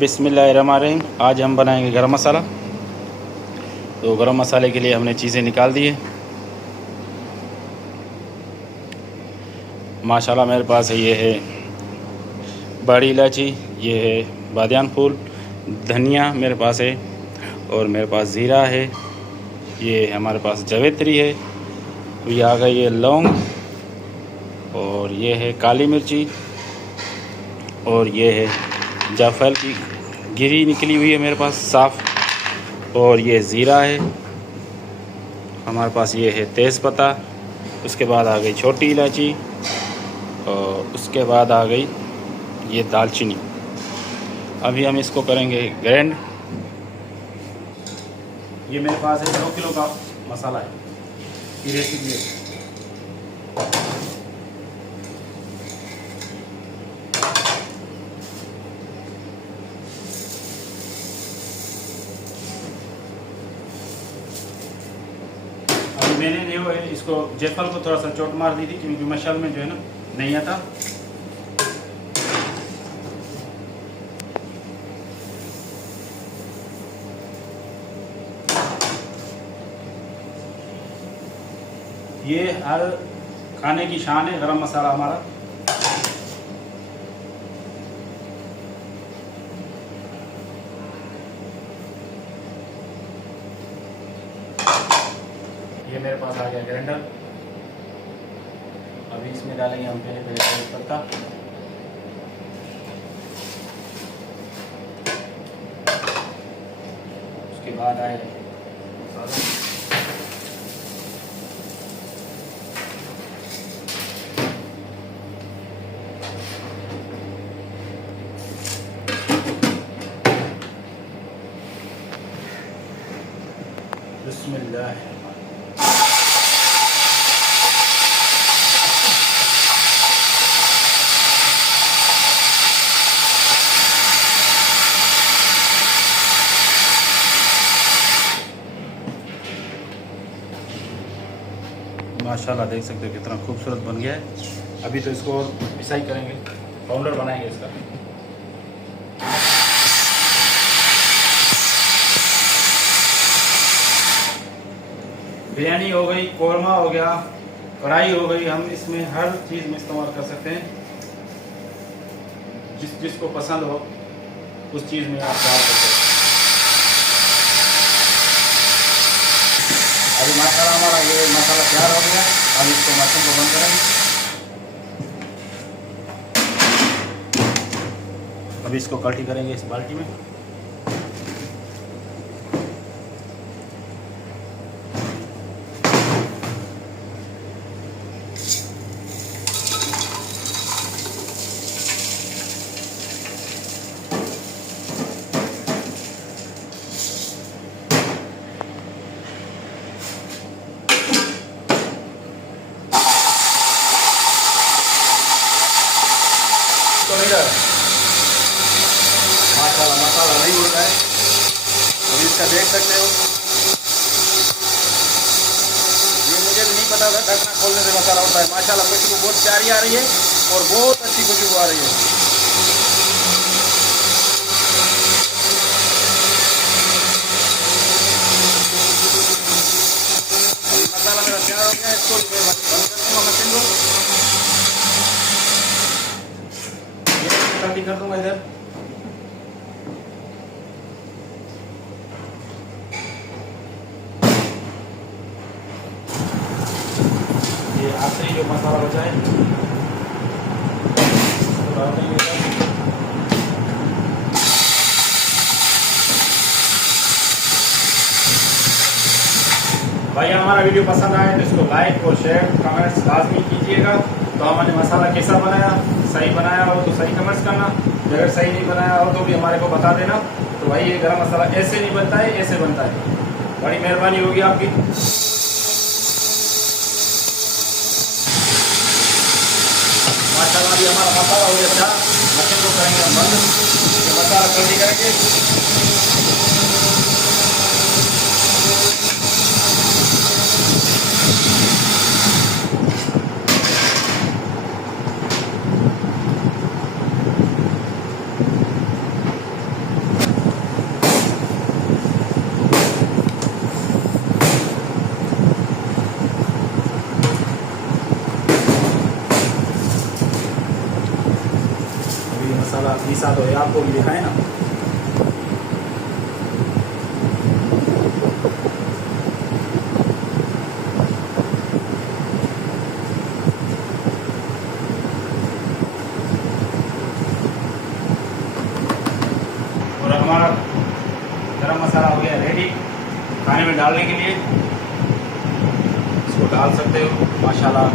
बिस्मिल्लाहिर्रहमानिर्रहीम। आज हम बनाएंगे गरम मसाला। तो गरम मसाले के लिए हमने चीज़ें निकाल दी है। माशाल्लाह मेरे पास है, ये है बड़ी इलायची, ये है बादियान फूल, धनिया मेरे पास है, और मेरे पास ज़ीरा है, ये हमारे पास जावित्री है, ये आ गई है लौंग, और ये है काली मिर्ची, और ये है जायफल की गिरी निकली हुई है मेरे पास साफ़, और ये ज़ीरा है हमारे पास, ये है तेज़पत्ता। उसके बाद आ गई छोटी इलायची, और उसके बाद आ गई ये दालचीनी। अभी हम इसको करेंगे ग्राइंड। ये मेरे पास है 2 किलो का मसाला है, ये रेसिपी है। मैंने जो है इसको जायफल को थोड़ा सा चोट मार दी थी, क्योंकि मसाल में जो है ना नहीं आता। ये हर खाने की शान है गरम मसाला हमारा। ये मेरे पास आ गया ग्राइंडर। अभी इसमें डालेंगे हम पहले तेजपत्ता, उसके बाद आए मसाला, बिस्मिल्लाह। माशाल्लाह देख सकते हो कितना खूबसूरत बन गया है। अभी तो इसको और पिसाई करेंगे, पाउडर बनाएंगे इसका। बिरयानी हो गई, कौरमा हो गया, कढ़ाई हो गई, हम इसमें हर चीज़ में इस्तेमाल कर सकते हैं। जिसको पसंद हो उस चीज़ में आप डाल सकते हैं। अभी माशाल्लाह हमारा ये मसाला तैयार हो गया। अब इसको मशीन को बंद करेंगे। अभी इसको कल्टी करेंगे इस बाल्टी में। तो नहीं रहा माशाल्लाह, मसाला नहीं उड़ रहा है। अभी इसका देख सकते हो, ये मुझे भी नहीं पता था, ढक्कन खोलने से मसाला उड़ता है। माशाल्लाह खुशबू बहुत प्यारी आ रही है और बहुत अच्छी खुशबू आ रही है। अभी मसाला मेरा तैयार हो गया है, इसको मैं बंद कर दूँगा मशीन को। कर दूंगा इधर। ये आखिरी जो मसाला बचा है इसको डाल देंगे इधर। भाई हमारा वीडियो पसंद आए तो इसको लाइक और शेयर कमेंट्स लाजमी कीजिएगा। तो हमने मसाला कैसा बनाया, सही बनाया हो तो सही कमेंट्स करना, अगर सही नहीं बनाया हो तो भी हमारे को बता देना। तो भाई ये गरम मसाला ऐसे नहीं बनता है, ऐसे बनता है। बड़ी मेहरबानी होगी आपकी। माशाल्लाह अभी हमारा मसाला हो गया था। मशीन को करेंगे हम बंद, मसाला जल्दी करेंगे। पीसा तो है, आपको भी दिखाए ना। और हमारा गरम मसाला हो गया रेडी खाने में डालने के लिए। इसको डाल सकते हो माशाल्लाह।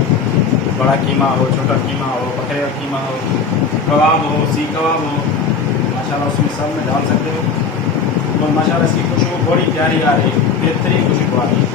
बड़ा कीमा हो, छोटा कीमा हो, बकरे का कीमा हो, कबाब हो, सीख कबाब हो, माशाल्लाह उसमें सब में डाल सकते हो। और माशाल्लाह इसकी खुशबू बड़ी प्यारी आ रही है, बेहतरीन खुशबू आ रही है।